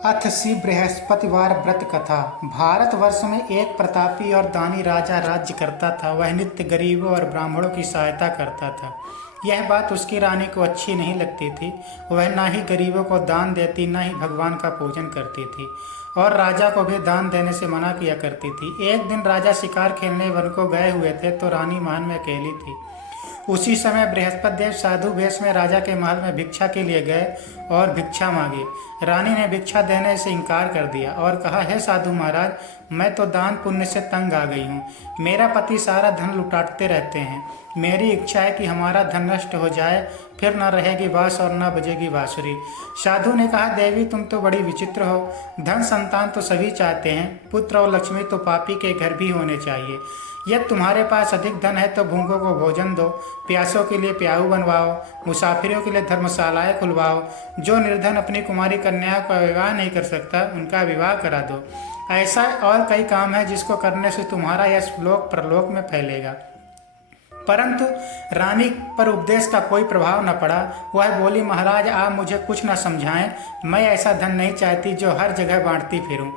अथ सी बृहस्पतिवार व्रत कथा। भारतवर्ष में एक प्रतापी और दानी राजा राज्य करता था। वह नित्य गरीबों और ब्राह्मणों की सहायता करता था। यह बात उसकी रानी को अच्छी नहीं लगती थी। वह ना ही गरीबों को दान देती, ना ही भगवान का पूजन करती थी और राजा को भी दान देने से मना किया करती थी। एक दिन राजा शिकार खेलने वन को गए हुए थे तो रानी महल में अकेली थी। उसी समय बृहस्पति देव साधु वेश में राजा के महल में भिक्षा के लिए गए और भिक्षा मांगी। रानी ने भिक्षा देने से इनकार कर दिया और कहा, हे साधु महाराज, मैं तो दान पुण्य से तंग आ गई हूँ। मेरा पति सारा धन लुटाते रहते हैं। मेरी इच्छा है कि हमारा धन नष्ट हो जाए, फिर न रहेगी बाँस और न बजेगी बाँसुरी। साधु ने कहा, देवी तुम तो बड़ी विचित्र हो। धन संतान तो सभी चाहते हैं, पुत्र और लक्ष्मी तो पापी के घर भी होने चाहिए। यदि तुम्हारे पास अधिक धन है तो भूखों को भोजन दो, प्यासों के लिए प्याऊ बनवाओ, मुसाफिरों के लिए धर्मशालाएं खुलवाओ। जो निर्धन अपनी कुमारी कन्याओं का विवाह नहीं कर सकता, उनका विवाह करा दो। ऐसा और कई काम है जिसको करने से तुम्हारा यश लोक परलोक में फैलेगा। परंतु रानी पर उपदेश का कोई प्रभाव न पड़ा। वह बोली, महाराज आप मुझे कुछ न समझाएं, मैं ऐसा धन नहीं चाहती जो हर जगह बांटती फिरूं।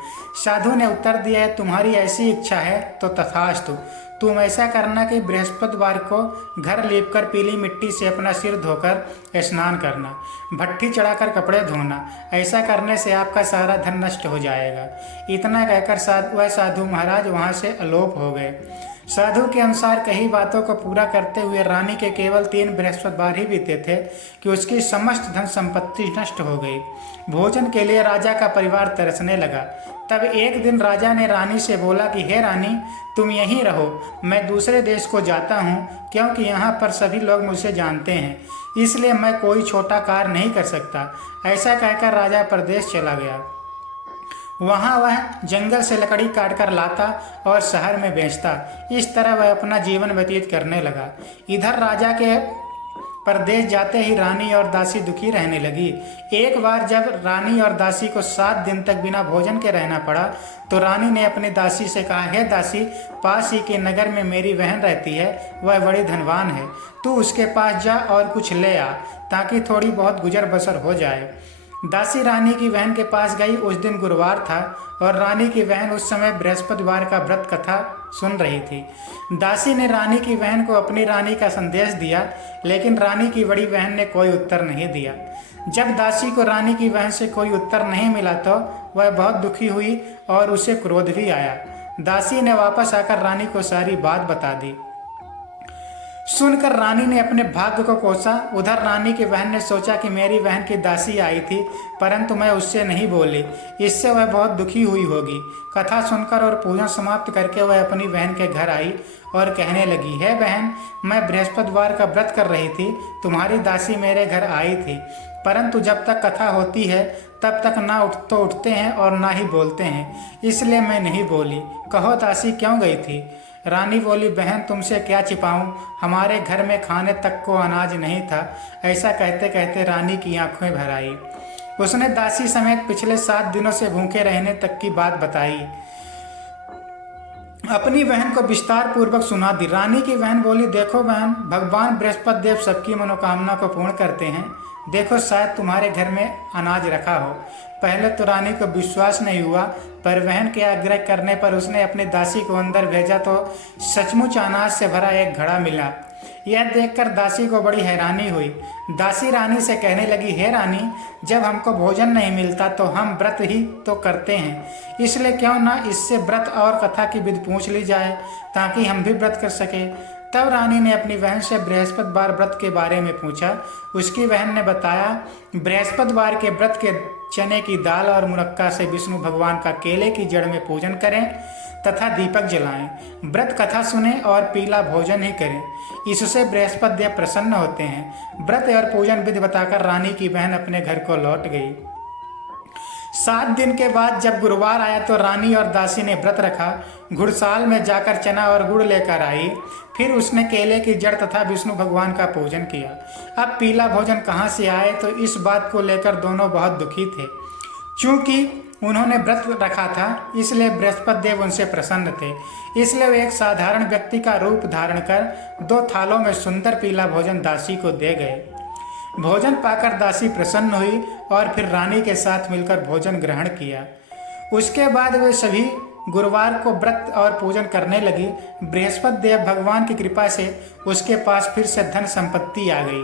साधु ने उत्तर दिया, तुम्हारी ऐसी इच्छा है तो तथास्तु। तुम ऐसा करना कि बृहस्पतिवार को घर लीपकर पीली मिट्टी से अपना सिर धोकर स्नान करना, भट्ठी चढ़ाकर कपड़े धोना। ऐसा करने से आपका सारा धन नष्ट हो जाएगा। इतना कहकर वह साधु महाराज वहाँ से अलोप हो गए। साधु के अनुसार कई बातों को पूरा करते हुए रानी के केवल 3 बृहस्पतिवार ही बीते थे कि उसकी समस्त धन संपत्ति नष्ट हो गई। भोजन के लिए राजा का परिवार तरसने लगा। तब एक दिन राजा ने रानी से बोला कि हे रानी, तुम यहीं रहो, मैं दूसरे देश को जाता हूँ, क्योंकि यहाँ पर सभी लोग मुझे जानते हैं, इसलिए मैं कोई छोटा कार्य नहीं कर सकता। ऐसा कहकर राजा परदेश चला गया। वहाँ वह जंगल से लकड़ी काटकर लाता और शहर में बेचता। इस तरह वह अपना जीवन व्यतीत करने लगा। इधर राजा के परदेश जाते ही रानी और दासी दुखी रहने लगी। एक बार जब रानी और दासी को 7 दिन तक बिना भोजन के रहना पड़ा तो रानी ने अपनी दासी से कहा, हे दासी, पास ही के नगर में मेरी बहन रहती है, वह बड़ी धनवान है, तू उसके पास जा और कुछ ले आ ताकि थोड़ी बहुत गुजर बसर हो जाए। दासी रानी की बहन के पास गई। उस दिन गुरुवार था और रानी की बहन उस समय बृहस्पतिवार का व्रत कथा सुन रही थी। दासी ने रानी की बहन को अपनी रानी का संदेश दिया, लेकिन रानी की बड़ी बहन ने कोई उत्तर नहीं दिया। जब दासी को रानी की बहन से कोई उत्तर नहीं मिला तो वह बहुत दुखी हुई और उसे क्रोध भी आया। दासी ने वापस आकर रानी को सारी बात बता दी। सुनकर रानी ने अपने भाग्य को कोसा। उधर रानी की बहन ने सोचा कि मेरी बहन की दासी आई थी, परंतु मैं उससे नहीं बोली, इससे वह बहुत दुखी हुई होगी। कथा सुनकर और पूजन समाप्त करके वह अपनी बहन के घर आई और कहने लगी, हे बहन, मैं बृहस्पतिवार का व्रत कर रही थी, तुम्हारी दासी मेरे घर आई थी, परंतु जब तक कथा होती है तब तक ना तो उठते हैं और ना ही बोलते हैं, इसलिए मैं नहीं बोली। कहो दासी क्यों गई थी? रानी बोली, बहन तुमसे क्या छिपाऊं, हमारे घर में खाने तक को अनाज नहीं था। ऐसा कहते कहते रानी की आंखें भर आई। उसने दासी समेत पिछले 7 दिनों से भूखे रहने तक की बात बताई, अपनी बहन को विस्तार पूर्वक सुना दी। रानी की बहन बोली, देखो बहन, भगवान बृहस्पति देव सबकी मनोकामना को पूर्ण करते हैं। देखो शायद तुम्हारे घर में अनाज रखा हो। पहले तो रानी को विश्वास नहीं हुआ, पर बहन के आग्रह करने पर उसने अपनी दासी को अंदर भेजा तो सचमुच अनाज से भरा एक घड़ा मिला। यह देखकर दासी को बड़ी हैरानी हुई। दासी रानी से कहने लगी, हे रानी, जब हमको भोजन नहीं मिलता तो हम व्रत ही तो करते हैं, इसलिए क्यों ना इससे व्रत और कथा की विधि पूछ ली जाए ताकि हम भी व्रत कर सके। तब रानी ने अपनी बहन से बृहस्पतिवार व्रत के बारे में पूछा। उसकी बहन ने बताया, बृहस्पतिवार के व्रत के चने की दाल और मुनक्का से विष्णु भगवान का केले की जड़ में पूजन करें तथा दीपक जलाएं, व्रत कथा सुने और पीला भोजन ही करें, इससे बृहस्पति देव प्रसन्न होते हैं। व्रत और पूजन विधि बताकर रानी की बहन अपने घर को लौट गई। 7 दिन के बाद जब गुरुवार आया तो रानी और दासी ने व्रत रखा। घुड़साल में जाकर चना और गुड़ लेकर आई। फिर उसने केले की जड़ तथा विष्णु भगवान का पूजन किया। अब पीला भोजन कहाँ से आए, तो इस बात को लेकर दोनों बहुत दुखी थे। चूँकि उन्होंने व्रत रखा था इसलिए बृहस्पति देव उनसे प्रसन्न थे, इसलिए वे एक साधारण व्यक्ति का रूप धारण कर 2 थालों में सुंदर पीला भोजन दासी को दे गए। भोजन पाकर दासी प्रसन्न हुई और फिर रानी के साथ मिलकर भोजन ग्रहण किया। उसके बाद वे सभी गुरुवार को व्रत और पूजन करने लगी। बृहस्पति देव भगवान की कृपा से उसके पास फिर से धन संपत्ति आ गई,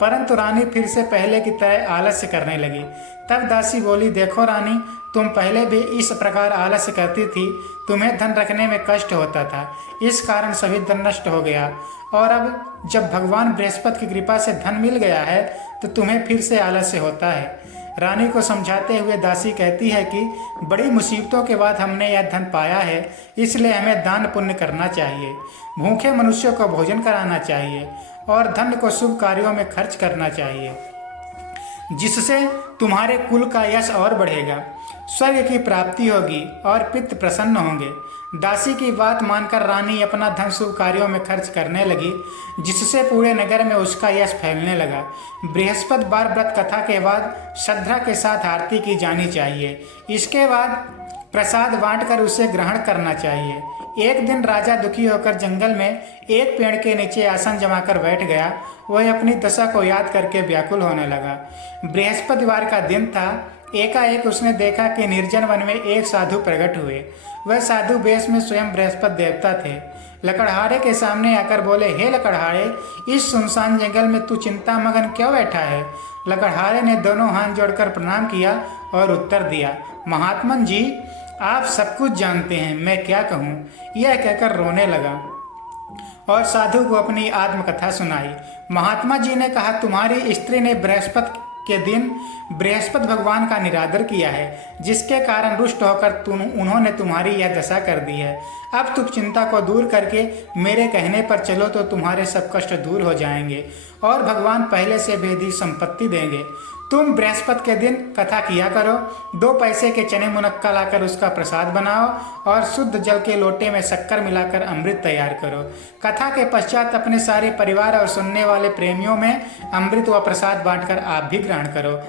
परंतु रानी फिर से पहले की तरह आलस्य करने लगी। तब दासी बोली, देखो रानी, तुम पहले भी इस प्रकार आलस्य करती थी, तुम्हें धन रखने में कष्ट होता था, इस कारण सभी धन नष्ट हो गया, और अब जब भगवान बृहस्पति की कृपा से धन मिल गया है तो तुम्हें फिर से आलस्य होता है। रानी को समझाते हुए दासी कहती है कि बड़ी मुसीबतों के बाद हमने यह धन पाया है, इसलिए हमें दान पुण्य करना चाहिए, भूखे मनुष्यों को भोजन कराना चाहिए और धन को शुभ कार्यों में खर्च करना चाहिए, जिससे तुम्हारे कुल का यश और बढ़ेगा, स्वर्ग की प्राप्ति होगी और पितृ प्रसन्न होंगे। दासी की बात मानकर रानी अपना धन शुभ कार्यों में खर्च करने लगी, जिससे पूरे नगर में उसका यश फैलने लगा। बृहस्पतिवार व्रत कथा के बाद श्रद्धा के साथ आरती की जानी चाहिए। इसके बाद प्रसाद बांटकर उसे ग्रहण करना चाहिए। एक दिन राजा दुखी होकर जंगल में एक पेड़ के नीचे आसन जमाकर बैठ गया। वह अपनी दशा को याद करके व्याकुल होने लगा। बृहस्पतिवार का दिन था। एकाएक उसने देखा कि निर्जन वन में एक साधु प्रकट हुए। वह साधु वेश में स्वयं बृहस्पति देवता थे। लकड़हारे के सामने आकर बोले, हे लकड़हारे, इस सुनसान जंगल में तू चिंता मगन क्यों बैठा है? लकड़हारे ने दोनों हाथ जोड़कर प्रणाम किया और उत्तर दिया, महात्मन जी, आप सब कुछ जानते हैं, मैं क्या कहूँ। यह कहकर रोने लगा और साधु को अपनी आत्मकथा सुनाई। महात्मा जी ने कहा, तुम्हारी स्त्री ने बृहस्पति के दिन बृहस्पति भगवान का निरादर किया है, जिसके कारण रुष्ट होकर उन्होंने तुम्हारी यह दशा कर दी है। अब तुम चिंता को दूर करके मेरे कहने पर चलो तो तुम्हारे सब कष्ट दूर हो जाएंगे और भगवान पहले से भी अधिक संपत्ति देंगे। तुम बृहस्पति के दिन कथा किया करो, 2 पैसे के चने मुनक्का लाकर उसका प्रसाद बनाओ और शुद्ध जल के लोटे में शक्कर मिलाकर अमृत तैयार करो। कथा के पश्चात अपने सारे परिवार और सुनने वाले प्रेमियों में अमृत व प्रसाद बांटकर आप भी ग्रहण करो।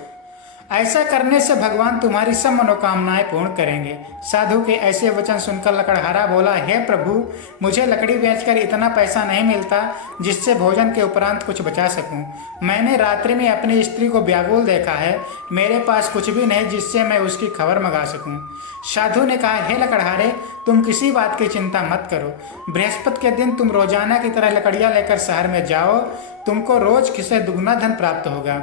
ऐसा करने से भगवान तुम्हारी सब मनोकामनाएं पूर्ण करेंगे। साधु के ऐसे वचन सुनकर लकड़हारा बोला, हे प्रभु, मुझे लकड़ी बेचकर इतना पैसा नहीं मिलता जिससे भोजन के उपरांत कुछ बचा सकूं। मैंने रात्रि में अपनी स्त्री को व्याकुल देखा है, मेरे पास कुछ भी नहीं जिससे मैं उसकी खबर मंगा सकूं। साधु ने कहा, हे लकड़हारे, तुम किसी बात की चिंता मत करो। बृहस्पति के दिन तुम रोजाना की तरह लकड़ियां लेकर शहर में जाओ, तुमको रोज से दुगना धन प्राप्त होगा,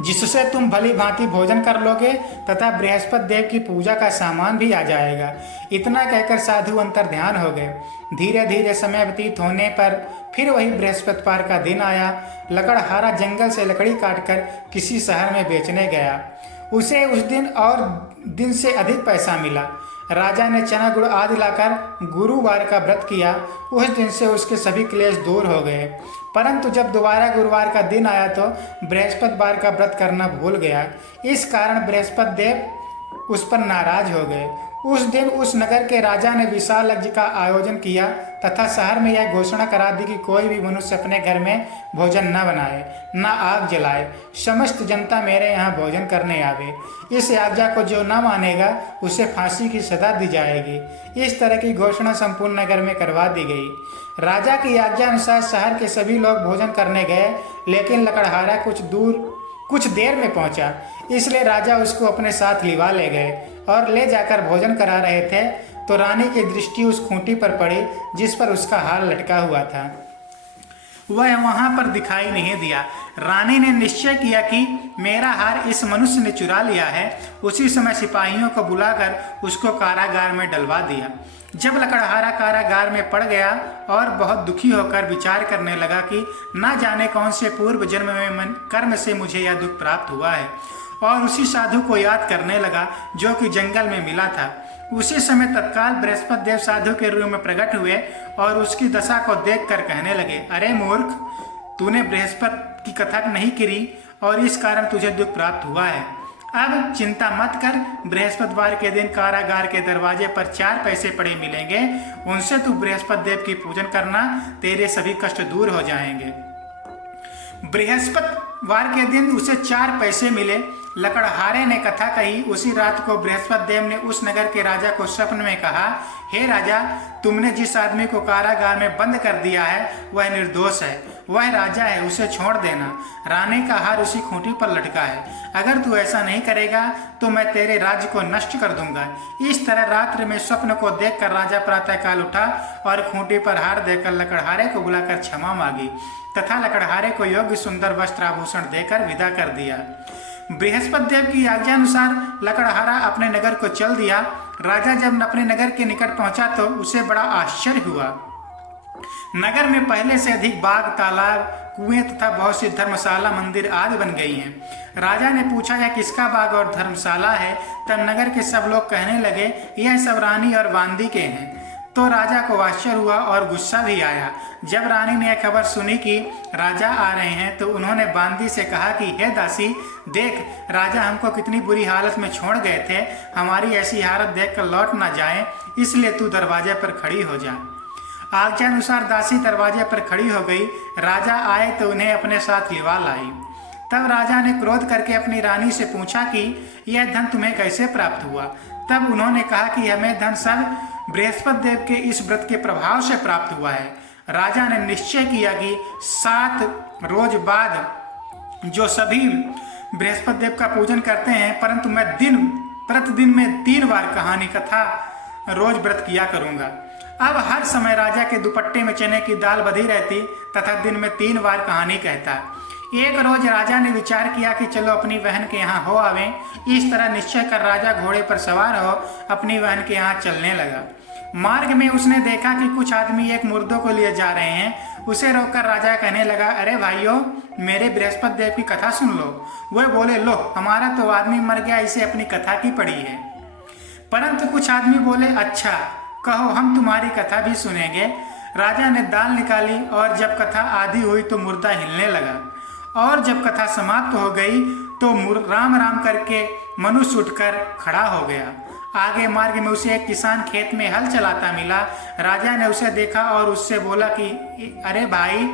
जिससे तुम भली भांति भोजन कर लोगे तथा बृहस्पति देव की पूजा का सामान भी आ जाएगा। इतना कहकर साधु अंतर ध्यान हो गए। धीरे धीरे समय व्यतीत होने पर फिर वही बृहस्पतिवार का दिन आया। लकड़हारा जंगल से लकड़ी काटकर किसी शहर में बेचने गया। उसे उस दिन और दिन से अधिक पैसा मिला। राजा ने चना गुड़ आदि लाकर गुरुवार का व्रत किया। उस दिन से उसके सभी क्लेश दूर हो गए। परंतु जब दोबारा गुरुवार का दिन आया तो बृहस्पतिवार का व्रत करना भूल गया। इस कारण बृहस्पति देव उस पर नाराज हो गए। उस दिन उस नगर के राजा ने विशाल यज्ञ का आयोजन किया तथा शहर में यह घोषणा करा दी कि कोई भी मनुष्य अपने घर में भोजन न बनाए, न आग जलाए, समस्त जनता मेरे यहाँ भोजन करने आवे। इस आज्ञा को जो न मानेगा उसे फांसी की सजा दी जाएगी। इस तरह की घोषणा संपूर्ण नगर में करवा दी गई। राजा की आज्ञा अनुसार शहर के सभी लोग भोजन करने गए, लेकिन लकड़हारा कुछ देर में पहुंचा, इसलिए राजा उसको अपने साथ लिवा ले गए और ले जाकर भोजन करा रहे थे तो रानी की दृष्टि उस खूंटी पर पड़ी जिस पर उसका हार लटका हुआ था। वह वहां पर दिखाई नहीं दिया। रानी ने निश्चय किया कि मेरा हार इस मनुष्य ने चुरा लिया है। उसी समय सिपाहियों को बुलाकर उसको कारागार में डलवा दिया। जब लकड़हारा कारागार में पड़ गया और बहुत दुखी होकर विचार करने लगा कि ना जाने कौन से पूर्व जन्म में कर्म से मुझे यह दुख प्राप्त हुआ है, और उसी साधु को याद करने लगा जो कि जंगल में मिला था। उसी समय तत्काल बृहस्पति देव साधु के रूप में प्रकट हुए और उसकी दशा को देखकर कहने लगे, अरे मूर्ख, तूने बृहस्पति की कथा नहीं करी और इस कारण तुझे दुख प्राप्त हुआ है। अब चिंता मत कर, बृहस्पतिवार के दिन कारागार के दरवाजे पर 4 पैसे पड़े मिलेंगे, उनसे तू बृहस्पति देव की पूजन करना, तेरे सभी कष्ट दूर हो जाएंगे। बृहस्पतिवार के दिन उसे 4 पैसे मिले। लकड़हारे ने कथा कही। उसी रात को बृहस्पति देव ने उस नगर के राजा को स्वप्न में कहा, हे राजा, तुमने जिस आदमी को कारागार में बंद कर दिया है वह निर्दोष है। वह राजा है, उसे छोड़ देना। रानी का हार उसी खूंटी पर लटका है। अगर तू ऐसा नहीं करेगा तो मैं तेरे राज्य को नष्ट कर दूंगा। इस तरह रात्रि में स्वप्न को देखकर राजा प्रातःकाल उठा और खूंटी पर हार देकर लकड़हारे को बुलाकर क्षमा मांगी तथा लकड़हारे को योग्य सुंदर वस्त्र आभूषण देकर विदा कर दिया। बृहस्पति देव की आज्ञा अनुसार लकड़हारा अपने नगर को चल दिया। राजा जब अपने नगर के निकट पहुंचा तो उसे बड़ा आश्चर्य हुआ। नगर में पहले से अधिक बाग, तालाब, कुएं तथा बहुत सी धर्मशाला, मंदिर आदि बन गई हैं। राजा ने पूछा यह किसका बाग और धर्मशाला है? तब नगर के सब लोग कहने लगे यह सब रानी और बांदी के हैं। तो राजा को आश्चर्य हुआ और गुस्सा भी आया। जब रानी ने यह खबर सुनी कि राजा आ रहे हैं तो उन्होंने बांदी से कहा कि हे दासी, देख राजा हमको कितनी बुरी हालत में छोड़ गए थे। हमारी ऐसी हालत देखकर लौट ना जाए, इसलिए तू दरवाजे पर खड़ी हो जा। आज्ञा अनुसार दासी दरवाजे पर खड़ी हो गई। राजा आए तो उन्हें अपने साथ लिवा लाई। तब राजा ने क्रोध करके अपनी रानी से पूछा कि यह धन तुम्हें कैसे प्राप्त हुआ? तब उन्होंने कहा कि हमें धन सब बृहस्पति देव के इस व्रत के प्रभाव से प्राप्त हुआ है। राजा ने निश्चय किया कि 7 रोज बाद जो सभी बृहस्पति देव का पूजन करते हैं, परंतु मैं प्रतिदिन में 3 बार कहानी कथा रोज व्रत किया करूंगा। अब हर समय राजा के दुपट्टे में चने की दाल बधी रहती तथा दिन में 3 बार कहानी कहता। एक रोज राजा ने विचार किया कि चलो अपनी बहन के यहाँ हो आवें। इस तरह निश्चय कर राजा घोड़े पर सवार हो अपनी बहन के यहाँ चलने लगा। मार्ग में उसने देखा कि कुछ आदमी एक मुर्दों को लिए जा रहे हैं। उसे रोककर राजा कहने लगा, अरे भाइयों, मेरे बृहस्पति देव की कथा सुन लो। वह बोले, लो हमारा तो आदमी मर गया, इसे अपनी कथा की पड़ी है। परंतु कुछ आदमी बोले, अच्छा कहो, हम तुम्हारी कथा भी सुनेंगे। राजा ने दाल निकाली और जब कथा आधी हुई तो मुर्दा हिलने लगा और जब कथा समाप्त हो गई तो राम राम करके मनुष्य उठकर खड़ा हो गया। आगे मार्ग में उसे एक किसान खेत में हल चलाता मिला। राजा ने उसे देखा और उससे बोला कि अरे भाई,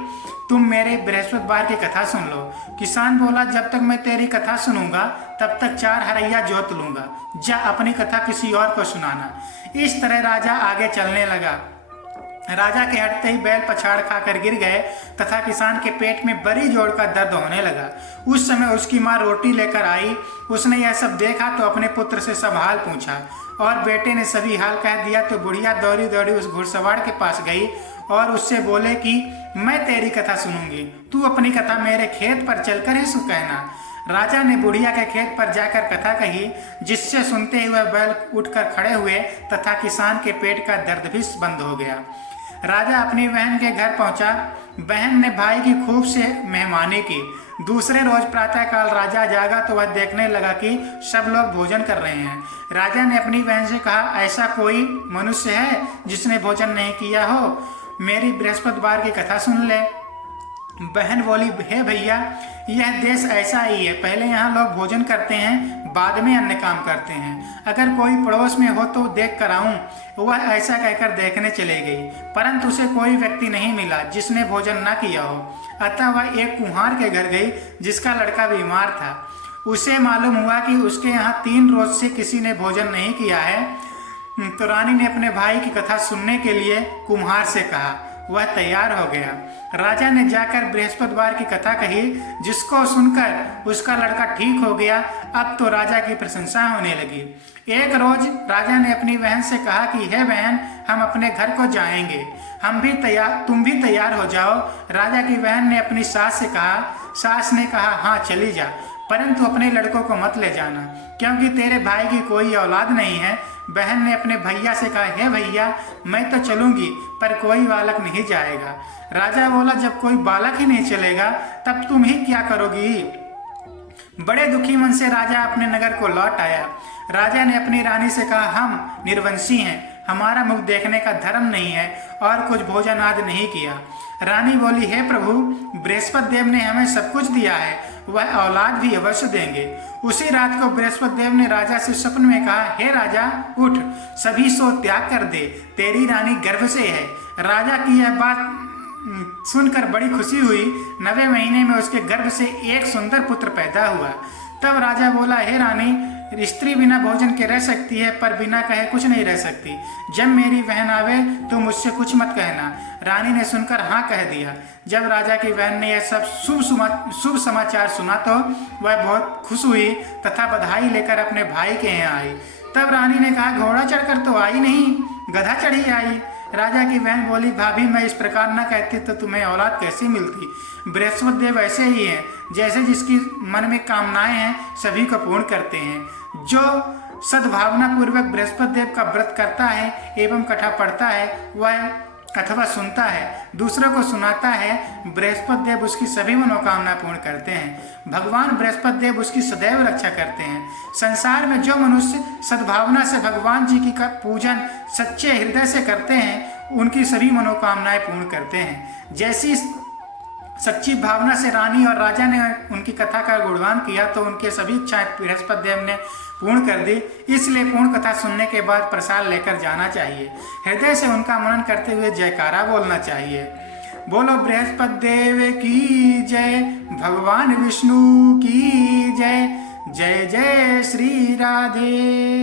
तुम मेरे बृहस्पतिवार की कथा सुन लो। किसान बोला, जब तक मैं तेरी कथा सुनूंगा तब तक 4 हरैया जोत लूंगा। जा अपनी कथा किसी और को सुनाना। इस तरह राजा आगे चलने लगा। राजा के हटते ही बैल पछाड़ खाकर गिर गए तथा किसान के पेट में बड़ी जोर का दर्द होने लगा। उस समय उसकी माँ रोटी लेकर आई। उसने यह सब देखा तो अपने पुत्र से सब हाल पूछा और बेटे ने सभी हाल कह दिया। तो बुढ़िया दौड़ी दौड़ी उस घुड़सवार के पास गई और उससे बोले कि मैं तेरी कथा सुनूंगी, तू अपनी कथा मेरे खेत पर चलकर ही कहना। राजा ने बुढ़िया के खेत पर जाकर कथा कही, जिससे सुनते ही वह बैल उठकर खड़े हुए तथा किसान के पेट का दर्द भी बंद हो गया। राजा अपनी बहन के घर पहुंचा। बहन ने भाई की खूब से मेहमानी की। दूसरे रोज प्रातःकाल राजा जागा तो वह देखने लगा कि सब लोग भोजन कर रहे हैं। राजा ने अपनी बहन से कहा, ऐसा कोई मनुष्य है जिसने भोजन नहीं किया हो? मेरी बृहस्पतिवार की कथा सुन ले। बहन बोली, हे भैया, यह देश ऐसा ही है, पहले यहाँ लोग भोजन करते हैं, बाद में अन्य काम करते हैं। अगर कोई पड़ोस में हो तो देख कर आऊं। वह ऐसा कहकर देखने चले गई, परंतु उसे कोई व्यक्ति नहीं मिला जिसने भोजन न किया हो। अतः वह एक कुम्हार के घर गई जिसका लड़का बीमार था। उसे मालूम हुआ कि उसके यहाँ 3 रोज से किसी ने भोजन नहीं किया है। तो रानी ने अपने भाई की कथा सुनने के लिए कुम्हार से कहा। वह तैयार हो गया। राजा ने जाकर बृहस्पतिवार की कथा कही, जिसको सुनकर उसका लड़का ठीक हो गया। अब तो राजा की प्रशंसा होने लगी। एक रोज राजा ने अपनी बहन से कहा कि हे बहन, हम अपने घर को जाएंगे, तुम भी तैयार हो जाओ। राजा की बहन ने अपनी सास से कहा। सास ने कहा, हाँ चली जा, परंतु अपने लड़कों को मत ले जाना, क्योंकि तेरे भाई की कोई औलाद नहीं है। बहन ने अपने भैया से कहा, हे भैया, मैं तो चलूंगी पर कोई बालक नहीं जाएगा। राजा बोला, जब कोई बालक ही नहीं चलेगा तब तुम ही क्या करोगी? बड़े दुखी मन से राजा अपने नगर को लौट आया। राजा ने अपनी रानी से कहा, हम निर्वंशी हैं, हमारा मुख देखने का धर्म नहीं है और कुछ भोजन आदि नहीं किया। रानी बोली, हे प्रभु, बृहस्पति देव ने हमें सब कुछ दिया है, वह औलाद भी अवश्य देंगे। उसी रात को बृहस्पति देव ने राजा से स्वप्न में कहा, हे राजा, उठ, सभी सो त्याग कर दे, तेरी रानी गर्भ से है। राजा की यह बात सुनकर बड़ी खुशी हुई। 9वें महीने में उसके गर्भ से एक सुंदर पुत्र पैदा हुआ। तब राजा बोला, हे रानी, स्त्री बिना भोजन के रह सकती है, पर बिना कहे कुछ नहीं रह सकती। जब मेरी बहन आवे तो मुझसे कुछ मत कहना। रानी ने सुनकर हाँ कह दिया। जब राजा की बहन ने यह सब शुभ समाचार सुना तो वह बहुत खुश हुई तथा बधाई लेकर अपने भाई के यहाँ आई। तब रानी ने कहा, घोड़ा चढ़कर तो आई नहीं, गधा चढ़ी आई। राजा की बहन बोली, भाभी मैं इस प्रकार न कहती तो तुम्हें औलाद कैसी मिलती। बृहस्पति देव ऐसे ही हैं, जैसे जिसकी मन में कामनाएं हैं सभी को पूर्ण करते हैं। जो सद्भावना पूर्वक बृहस्पति देव का व्रत करता है एवं कथा पढ़ता है वह अथवा सुनता है, दूसरों को सुनाता है, बृहस्पति देव उसकी सभी मनोकामना पूर्ण करते हैं। भगवान बृहस्पति देव उसकी सदैव रक्षा करते हैं। संसार में जो मनुष्य सद्भावना से भगवान जी की पूजन सच्चे हृदय से करते हैं उनकी सभी मनोकामनाएं पूर्ण करते हैं। जैसी सच्ची भावना से रानी और राजा ने उनकी कथा का गुणगान किया तो उनके सभी इच्छाएं बृहस्पति देव ने पूर्ण कर दी। इसलिए पूर्ण कथा सुनने के बाद प्रसाद लेकर जाना चाहिए। हृदय से उनका मनन करते हुए जयकारा बोलना चाहिए। बोलो बृहस्पति देव की जय, भगवान विष्णु की जय। जय जय श्री राधे।